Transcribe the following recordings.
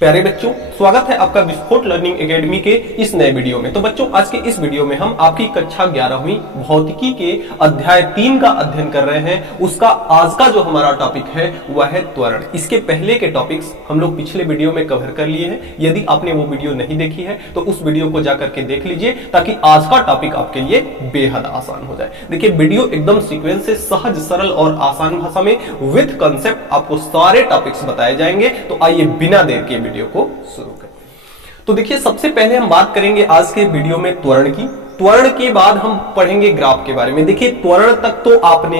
प्यारे बच्चों, स्वागत है आपका विस्फोट लर्निंग एकेडमी के इस नए वीडियो में। तो बच्चों, आज के इस वीडियो में हम आपकी कक्षा 11वीं भौतिकी के अध्याय 3 का अध्ययन कर रहे हैं। उसका आज का जो हमारा टॉपिक है वह है त्वरण। इसके पहले के टॉपिक्स हम लोग पिछले वीडियो में कवर कर लिए हैं। यदि आपने वो वीडियो नहीं देखी है तो उस वीडियो को जाकर के देख लीजिए, ताकि आज का टॉपिक आपके लिए बेहद आसान हो जाए। देखिए, वीडियो एकदम सीक्वेंस से सहज, सरल और आसान भाषा में विद कंसेप्ट आपको सारे टॉपिक्स बताए जाएंगे। तो आइए बिना देर के वीडियो को शुरू करें। तो देखिए, सबसे पहले हम बात करेंगे आज के वीडियो में त्वरण की। त्वरण के बाद हम पढ़ेंगे ग्राफ के बारे में। देखिए, त्वरण तक तो आपने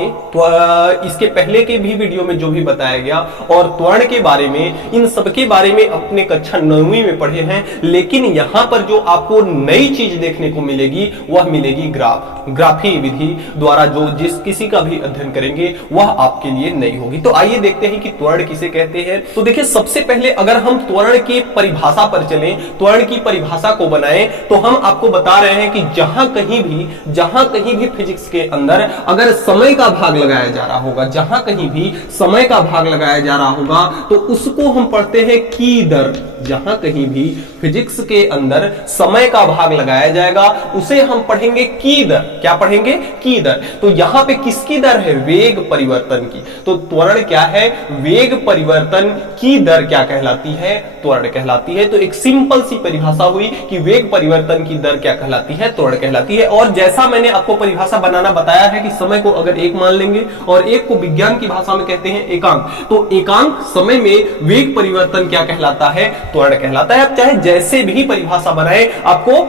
इसके पहले के भी वीडियो में जो भी बताया गया और त्वरण के बारे में, इन सब के बारे में अपने कक्षा 9वीं में पढ़े हैं। लेकिन यहां पर जो आपको नई चीज देखने को मिलेगी वह मिलेगी ग्राफ। ग्राफी विधि द्वारा जो जिस किसी का भी अध्ययन करेंगे वह आपके लिए नई होगी। तो आइए देखते हैं कि त्वरण किसे कहते हैं। तो देखिए, सबसे पहले अगर हम त्वरण की परिभाषा पर चलें, त्वरण की परिभाषा को बनाएं, तो हम आपको बता रहे हैं कि जहां कहीं भी फिजिक्स के अंदर अगर समय का भाग लगाया जा रहा होगा, जहां कहीं भी समय का भाग लगाया जा रहा होगा, तो उसको हम पढ़ते हैं की दर। जहां कहीं भी फिजिक्स के अंदर समय का भाग लगाया जाएगा उसे हम पढ़ेंगे की दर। क्या पढ़ेंगे? की दर। तो यहां पे किसकी दर है? वेग परिवर्तन की। तो त्वरण क्या है? वेग परिवर्तन की दर क्या कहलाती है? त्वरण कहलाती है। तो एक सिंपल सी परिभाषा हुई कि वेग परिवर्तन की दर क्या कहलाती है? त्वरण कहलाती है। और जैसा मैंने आपको परिभाषा बनाना बताया है कि समय को अगर एक मान लेंगे और एक को विज्ञान की भाषा में कहते हैं एकांक, तो एकांक समय में वेग परिवर्तन क्या कहलाता है? त्वरण कहलाता है। अब चाहे जैसे भी परिभाषा बनाए, आपको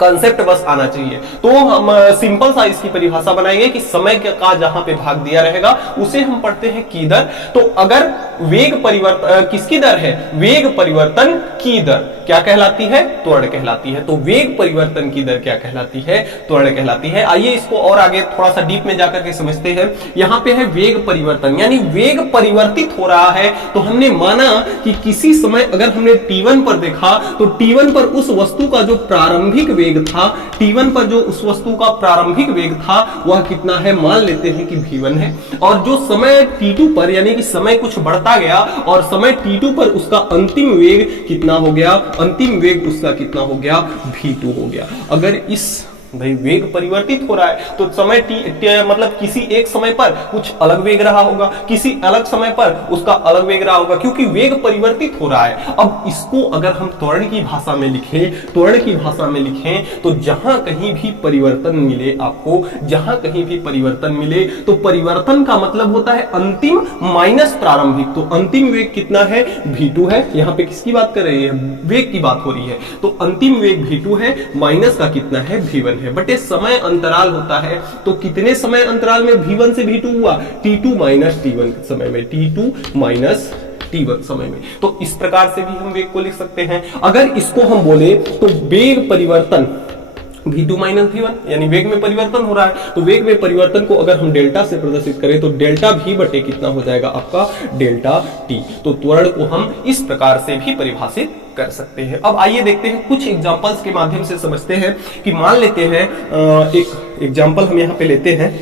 कंसेप्ट बस आना चाहिए। तो हम सिंपल सा इसकी परिभाषा बनाएंगे कि समय का जहां पे भाग दिया रहेगा उसे हम पढ़ते हैं की दर। तो अगर वेग परिवर्तन किसकी दर है? वेग परिवर्तन की दर क्या कहलाती है? त्वरण कहलाती है। तो वेग परिवर्तन की दर क्या कहलाती है? त्वरण कहलाती है। आइए इसको और आगे थोड़ा सा डीप में जाकर के समझते हैं। यहां पे है वेग परिवर्तन, यानी वेग परिवर्तित हो रहा है। तो हमने माना कि किसी समय अगर हमने t1 पर देखा तो t1 पर उस वस्तु का जो प्रारंभिक वेग था, t1 पर जो उस वस्तु का प्रारंभिक वेग था वह कितना है? मान लेते हैं कि v1 है। और जो समय t2 पर, यानी कि समय कुछ बढ़ता गया और समय t2 पर उसका अंतिम वेग कितना हो गया? अंतिम वेग उसका कितना हो गया? v2 हो गया। अगर इस भाई वेग परिवर्तित हो रहा है तो समय मतलब किसी एक समय पर कुछ अलग वेग रहा होगा, किसी अलग समय पर उसका अलग वेग रहा होगा, क्योंकि वेग परिवर्तित हो रहा है। अब इसको अगर हम त्वरण की भाषा में लिखें, तो जहां कहीं भी परिवर्तन मिले आपको, जहां कहीं भी परिवर्तन मिले, तो परिवर्तन का मतलब होता है अंतिम माइनस प्रारंभिक। तो अंतिम वेग कितना है? v2 है। यहां पे किसकी बात कर रही है? वेग की बात हो रही है। तो अंतिम वेग v2 है, माइनस का कितना है? v1 है। बटे समय अंतराल होता है। तो कितने समय अंतराल में v1 से v2 हुआ? t2 माइनस t1 समय में, t2 माइनस t1 समय में। तो इस प्रकार से भी हम वेग को लिख सकते हैं। अगर इसको हम बोले तो वेग परिवर्तन v2 माइनस v1, यानी वेग में परिवर्तन हो रहा है। तो वेग में परिवर्तन को अगर हम डेल्टा से प्रदर्शित करें तो डेल्टा v बटे कितना हो जाएगा? आपका डेल्टा t। तो त्वरण को हम इस प्रकार से भी परिभाषित कर सकते हैं। अब आइए देखते हैं, कुछ एग्जांपल्स के माध्यम से समझते हैं कि मान लेते हैं एक एग्जांपल हम यहां पे लेते हैं।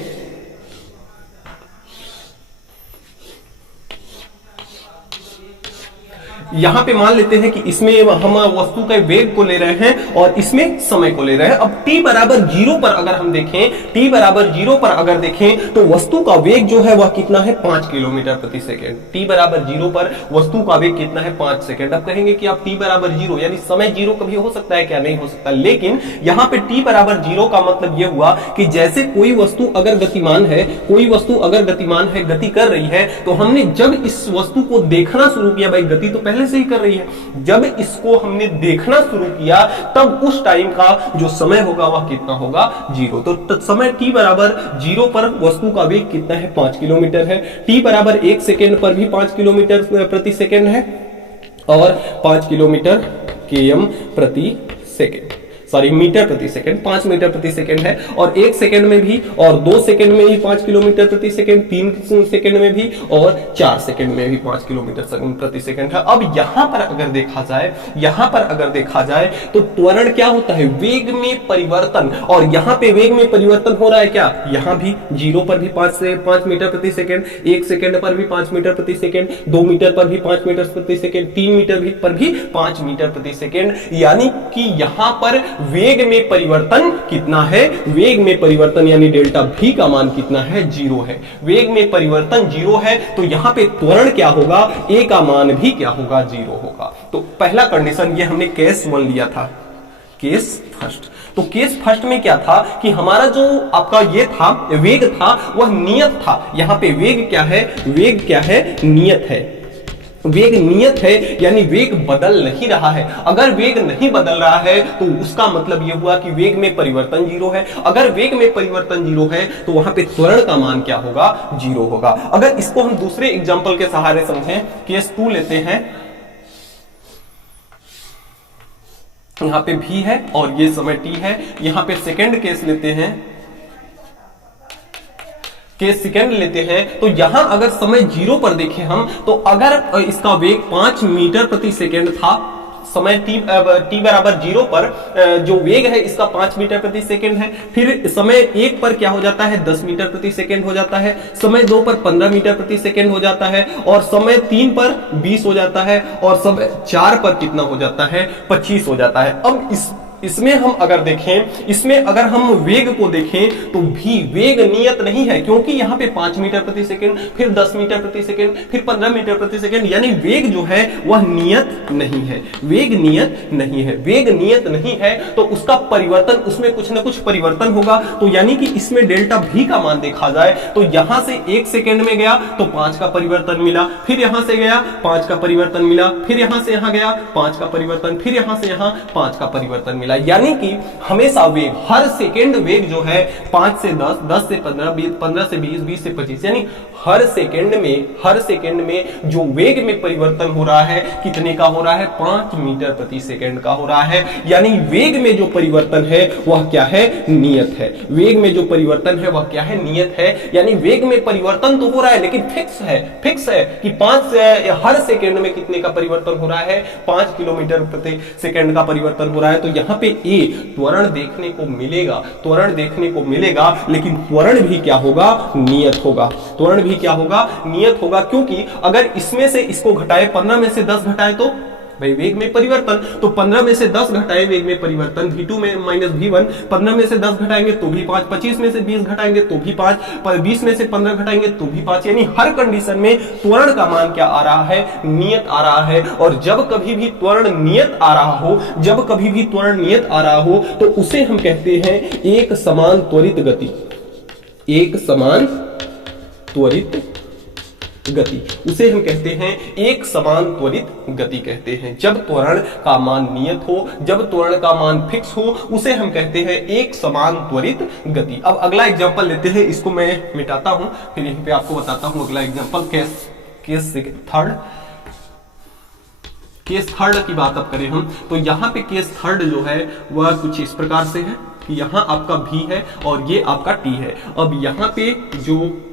यहां पे मान लेते हैं कि इसमें हम वस्तु के वेग को ले रहे हैं और इसमें समय को ले रहे हैं। अब t बराबर 0 पर अगर हम देखें, t बराबर 0 पर अगर देखें तो वस्तु का वेग जो है वह कितना है? 5 किलोमीटर प्रति सेकेंड। t बराबर 0 पर वस्तु का वेग कितना है? 5 सेकेंड। अब कहेंगे कि आप t बराबर 0, यानी समय 0 कभी हो सकता है क्या? नहीं हो सकता। लेकिन यहां पे t बराबर 0 का मतलब यह हुआ कि जैसे कोई वस्तु अगर गतिमान है, गति कर रही है, तो हमने जब इस वस्तु को देखना शुरू किया, भाई गति तो पहले से ही कर रही है, जब इसको हमने देखना शुरू किया तब उस टाइम का जो समय होगा वह कितना होगा? 0। तो समय t बराबर 0 पर वस्तु का वेग कितना है? 5 किलोमीटर है। t बराबर 1 सेकेंड पर भी 5 किलोमीटर प्रति सेकेंड है और 5 किलोमीटर km प्रति सेकेंड। सॉरी मीटर प्रति सेकंड, 5 मीटर प्रति सेकंड है, और 1 सेकंड में भी, और 2 सेकंड में भी 5 किलोमीटर प्रति सेकंड, 3 सेकंड में भी, और 4 सेकंड में भी 5 किलोमीटर प्रति सेकंड है। अब यहां पर अगर देखा जाए तो त्वरण क्या होता है, वेग में परिवर्तन, और यहां पे वेग में परिवर्तन हो रहा है क्या, यहां भी 0 पर भी 5 मीटर प्रति सेकंड, 1 सेकंड पर भी 5 मीटर प्रति सेकंड, 2 मीटर पर भी 5 मीटर प्रति सेकंड, 3 मीटर पर भी 5 मीटर प्रति सेकंड, यानी कि यहां पर वेग में परिवर्तन कितना है, वेग में परिवर्तन यानी डेल्टा v का मान कितना है, 0 है। वेग में परिवर्तन 0 है तो यहां पे त्वरण क्या होगा, a का मान भी क्या होगा, 0 होगा। तो पहला कंडीशन ये हमने केस 1 लिया था, केस फर्स्ट। तो केस फर्स्ट में क्या था कि हमारा जो आपका ये था वेग था वह नियत था। यहां पे वेग क्या है, वेग क्या है, नियत है। वेग नियत है यानी वेग बदल नहीं रहा है। अगर वेग नहीं बदल रहा है तो उसका मतलब यह हुआ कि वेग में परिवर्तन 0 है। अगर वेग में परिवर्तन 0 है तो वहां पे त्वरण का मान क्या होगा, 0 होगा। अगर इसको हम दूसरे एग्जांपल के सहारे समझें, केस 2 लेते हैं, यहां पे v है और ये समय t है। यहां पे सेकंड केस लेते हैं, केस सेकंड लेते हैं, तो यहां अगर समय 0 पर देखें हम, तो अगर इसका वेग 5 मीटर प्रति सेकंड था, समय t बराबर 0 पर जो वेग है इसका 5 मीटर प्रति सेकंड है, फिर समय 1 पर क्या हो जाता है, 10 मीटर प्रति सेकंड हो जाता है, समय 2 पर 15 मीटर प्रति सेकंड हो जाता है, और समय 3 पर 20 हो जाता है, और समय 4 पर कितना हो जाता है, 25 हो जाता है। अब इसमें हम अगर देखें, इसमें अगर हम वेग को देखें तो भी वेग नियत नहीं है, क्योंकि यहां पे 5 मीटर प्रति सेकंड, फिर 10 मीटर प्रति सेकंड, फिर 15 मीटर प्रति सेकंड, यानी वेग जो है वह नियत नहीं है। वेग नियत नहीं है, वेग नियत नहीं है तो उसका परिवर्तन, उसमें कुछ ना कुछ परिवर्तन होगा। तो यानी कि इसमें डेल्टा v का मान देखा जाए तो यहां से 1 सेकंड में गया तो 5 का परिवर्तन मिला, फिर यहां से गया 5 का परिवर्तन मिला, फिर यहां से यहां गया 5 का परिवर्तन, फिर यहां से यहां 5 का परिवर्तन मिला। यानी कि हमेशा वेग, हर सेकंड वेग जो है 5 से 10, 10 से 15, 15 से 20, 20 से 25, यानी हर सेकंड में जो वेग में परिवर्तन हो रहा है कितने का हो रहा है, 5 मीटर प्रति सेकंड का हो रहा है। यानी वेग में जो परिवर्तन है वह क्या है, नियत है। वेग में जो परिवर्तन है वह क्या है, नियत है। यानी वेग में परिवर्तन तो हो रहा है लेकिन फिक्स है कि 5 हर सेकंड में कितने का परिवर्तन हो रहा है, 5 किलोमीटर प्रति सेकंड का परिवर्तन हो रहा है। तो यहां पे ए त्वरण देखने को मिलेगा, लेकिन त्वरण भी क्या होगा, नियत होगा। त्वरण भी क्या होगा, नियत होगा, क्योंकि अगर इसमें से इसको घटाए, 15 में से 10 घटाए तो भाई वेग में परिवर्तन, तो 15 में से 10 घटाए वेग में परिवर्तन, v2 में माइनस v1, 15 में से 10 घटाएंगे तो भी 5, 25 में से 20 घटाएंगे तो भी 5, 20 में से 15 घटाएंगे तो भी 5। यानी हर कंडीशन में त्वरण का मान क्या आ रहा है, नियत आ रहा है। और जब कभी भी त्वरण नियत आ रहा हो, तो उसे हम कहते हैं एक समान त्वरित गति, उसे हम कहते हैं एक समान त्वरित गति कहते हैं। जब त्वरण का मान नियत हो, जब त्वरण का मान फिक्स हो, उसे हम कहते हैं एक समान त्वरित गति। अब अगला एग्जांपल लेते हैं, इसको मैं मिटाता हूं, फिर यहीं पे आपको बताता हूं अगला एग्जांपल। केस थर्ड की बात अब करें हम, तो यहाँ पे केस थर्ड जो है वह कुछ इस प्रकार से है कि यहाँ आपका v है और ये आपका t है। अब यहाँ पे जो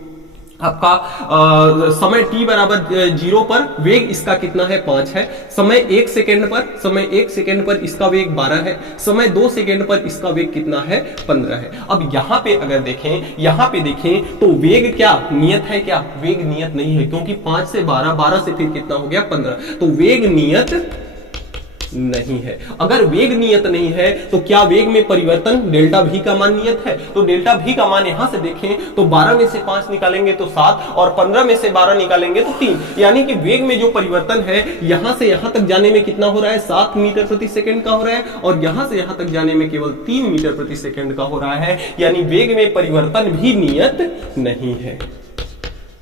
आपका समय t बराबर 0 पर वेग इसका कितना है, 5 है। समय 1 सेकेंड पर इसका वेग 12 है। समय 2 सेकेंड पर इसका वेग कितना है, 15 है। अब यहाँ पे अगर देखें तो वेग क्या नियत है, क्या वेग नियत नहीं है, क्योंकि 5 से 12 से फिर कितना हो गया, 15। तो वेग नियत नहीं है। अगर वेग नियत नहीं है तो क्या वेग में परिवर्तन डेल्टा v का मान नियत है? तो डेल्टा v का मान यहां से देखें तो 12 में से 5 निकालेंगे तो 7 और 15 में से 12 निकालेंगे तो 3। यानी कि वेग में जो परिवर्तन है यहां से यहां तक जाने में कितना हो रहा है, 7 मीटर प्रति सेकंड का हो रहा है और यहां से यहां तक जाने में केवल 3 मीटर प्रति सेकंड का हो रहा है। यानी वेग में परिवर्तन भी नियत नहीं है।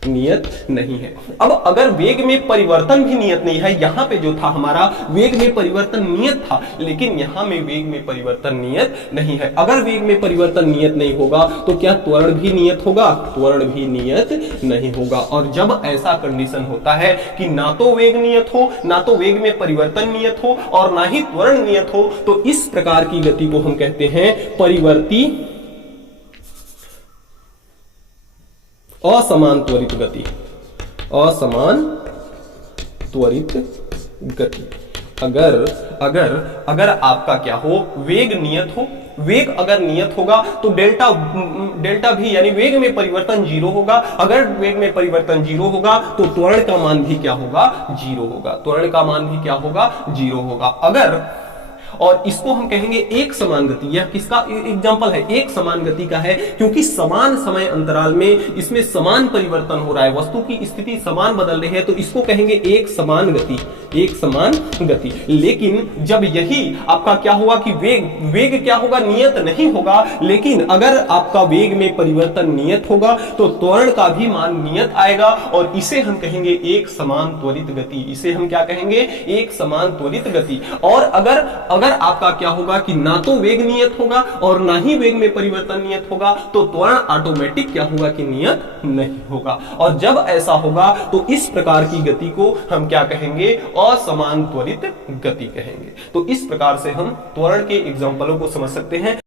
नियत नहीं है। अब अगर वेग में परिवर्तन भी नियत नहीं है, यहां पे जो था हमारा वेग में परिवर्तन नियत था, लेकिन यहां में वेग में परिवर्तन नियत नहीं है। अगर वेग में परिवर्तन नियत नहीं होगा तो क्या त्वरण भी नियत होगा? त्वरण भी नियत नहीं होगा। और जब ऐसा कंडीशन होता है कि ना तो वेग नियत हो, ना तो वेग में परिवर्तन नियत हो और ना ही त्वरण नियत हो, तो इस प्रकार की गति को हम कहते हैं परिवर्ती असमान त्वरित गति। असमान त्वरित गति। अगर आपका क्या हो, वेग नियत हो, वेग अगर नियत होगा तो डेल्टा भी यानी वेग में परिवर्तन जीरो होगा। अगर वेग में परिवर्तन जीरो होगा तो त्वरण का मान भी क्या होगा? जीरो होगा। त्वरण का मान भी क्या होगा? जीरो होगा। अगर, और इसको हम कहेंगे एक समान गति। यह किसका एग्जांपल है? एक समान गति का है, क्योंकि समान समय अंतराल में इसमें समान परिवर्तन हो रहा है, वस्तु की स्थिति समान बदल रही है, तो इसको कहेंगे एक समान गति। एक समान गति। लेकिन जब यही आपका क्या होगा कि वेग क्या होगा? नियत नहीं होगा। लेकिन अगर आपका वेग में परिवर्तन नियत होगा तो त्वरण का भी मान नियत आएगा, और इसे हम कहेंगे एक समान त्वरित गति। इसे हम क्या कहेंगे? एक समान त्वरित गति। और अगर आपका क्या होगा कि ना तो वेग नियत होगा और ना ही वेग में परिवर्तन नियत होगा, तो त्वरण ऑटोमेटिक क्या होगा कि नियत नहीं होगा। और जब ऐसा होगा तो इस प्रकार की गति को हम क्या कहेंगे? असमान त्वरित गति कहेंगे। तो इस प्रकार से हम त्वरण के एग्जांपलों को समझ सकते हैं।